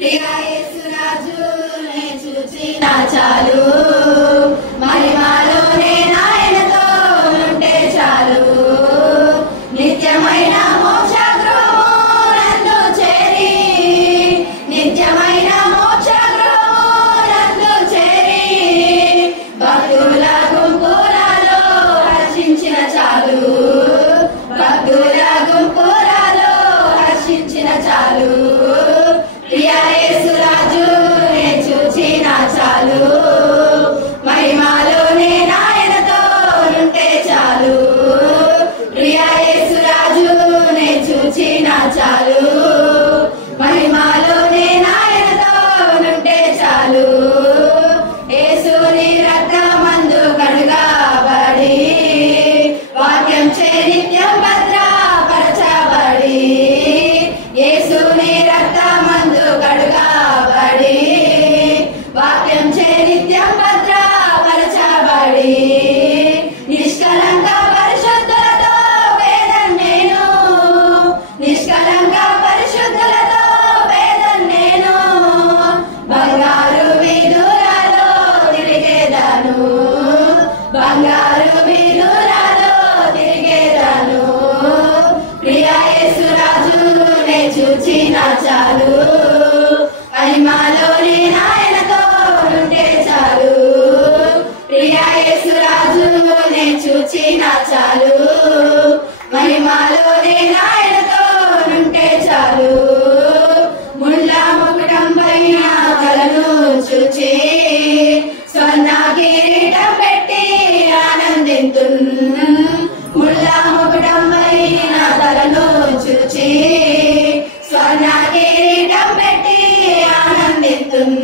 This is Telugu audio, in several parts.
ప్రియా యేసురాజు నే చూచిన చాలు, మహిమలోనే నాయనతో ఉంటే చాలు. నిత్యమైన మోక్ష గృహమునందు చేరి, నిత్యమైన మోక్ష గృహమునందు చేరి, భక్తుల గుంపులలో హర్షించిన చాలు, భక్తుల గుంపులలో హర్షించిన చాలు. ప్రియా యేసురాజు నే చూచిన చాలు, మహిమలోనే నాయనతో ఉంటే చాలు. ప్రియా యేసురాజు నే చూచిన చాలు, మహిమలోనే నాయనతో ఉంటే చాలు. యేసుని రక్తమందు కడుగబడి, వాక్యం చే నిత్యం భద్రపరచబడి, యేసుని రక్తమందు కడుగబడి, వాక్యం చే నిత్యం భద్రపరచబడి, నిష్కలంక పరిశుద్ధులతో వేదం నేను, నిష్కలంక పరిశుద్ధులతో వేదం నేను, బంగారు వీధులలో తిరిగేదను, బంగారు వీధులలో తిరిగేదను. ప్రియా యేసురాజు నే చూచిన చాలు, మహిమలోనే నాయనతో ఉంటే చాలు. ప్రియా యేసురాజు నే చూచిన చాలు, మహిమలోనే నాయనతో ఉంటే చాలు. ముళ్ళ ముకుటం పైన తలను చూచి, స్వర్ణ కిరీటం పెట్టి ఆనందింతున్, ముళ్ళ ముకుటం పైన తలను చూచి, స్వర్ణ కిరీటం పెట్టి ఆనందింతున్.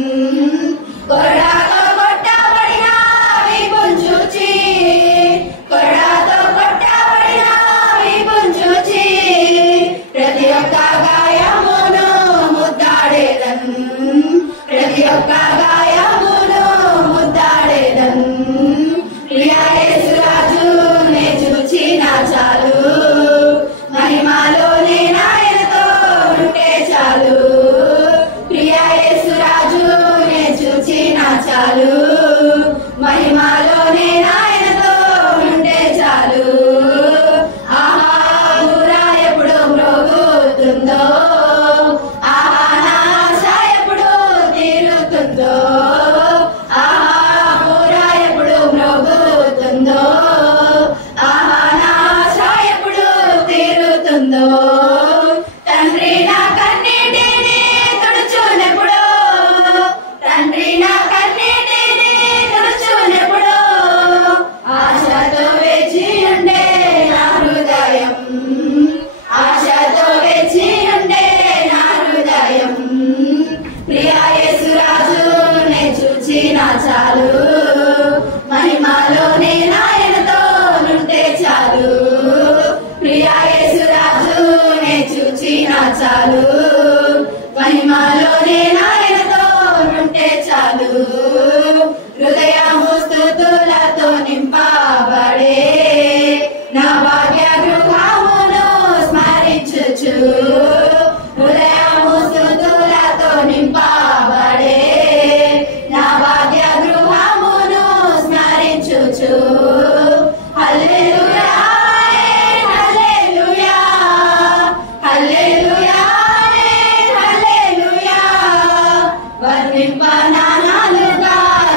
కొరడాతో కొట్టబడిన వీపును చూచి, కొరడాతో కొట్టబడిన వీపును చూచి, ప్రతి ఒక్క గాయమును ముద్దాడేదన్, ప్రతి ఒక్క గాయమును ముద్దాడేదన్. ప్రియా యేసురాజు నే చూచిన చాలు, మహిమలోనే నాయనతో ఉంటే చాలు. ప్రియా యేసురాజు నే చూచిన చాలు, మహిమలోనే నాయనతో ఉంటే చాలు. ఆహా ఊరా ఎప్పుడు మ్రోగుతుందో, ఆహా నా ఆశ ఎప్పుడు తీరుతుందో, ఆహా ఊరా ఎప్పుడు మ్రోగుతుందో, ఆహా నా ఆశ ఎప్పుడు తీరుతుందో. తండ్రి నా కన్నీటిని తుడుచునెప్పుడు, తండ్రి నా కన్నీటిని తుడుచునెప్పుడు, ఆశతో వేచి ఉండే నా హృదయం, ఆశతో వేచి ఉండే నా హృదయం. ప్రియా యేసురాజు నే చూచిన చాలు, మహిమలోనే నాయనతో ఉంటే చాలు. ప్రియా యేసురాజు నే చూచిన చాలు, మహిమలోనే నాయనతో ఉంటే చాలు. హృదయము స్తుతులతో నింపబడే నా భాగ్య గృహమును స్మరించుచు, హృదయము స్తుతులతో నింపబడే నా భాగ్య గృహమును స్మరించుచు. హల్లెలూయా హల్లెలూయా హల్లెలూయా హల్లెలూయా. వర్ణింపనాలుగా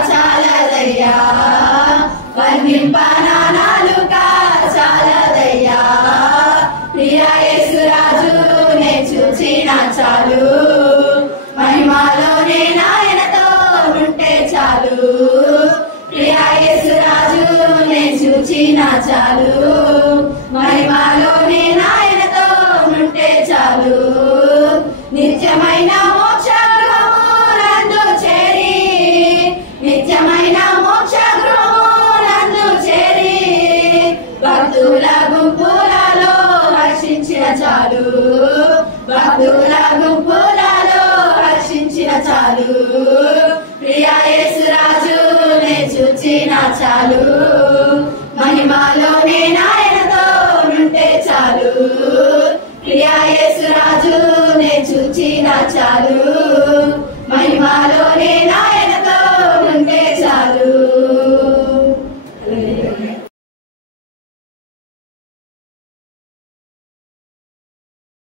చాలదయ్యా, వర్ణింపనాలుగా చాలదయ్యా. ప్రియా యేసురాజు నే చూచిన చాలు, మహిమలోనే నాయనతో ఉంటే చాలు. ప్రియా యేసురాజు నే చూచిన చాలు, మహిమలోనే నాయనతో ఉంటే చాలు. నిత్యమైన మోక్ష గృహమునందు చేరి, నిత్యమైన మోక్ష గృహమునందు చేరి, భక్తుల గుంపులలో హర్షించిన చాలు, భక్తుల గుంపులలో హర్షించిన చాలు. ప్రియా యేసురాజు నే చూచిన చాలు, మహిమలోనే నాయనతో ఉంటే చాలు. ప్రియా యేసురాజు నే చూచిన చాలు.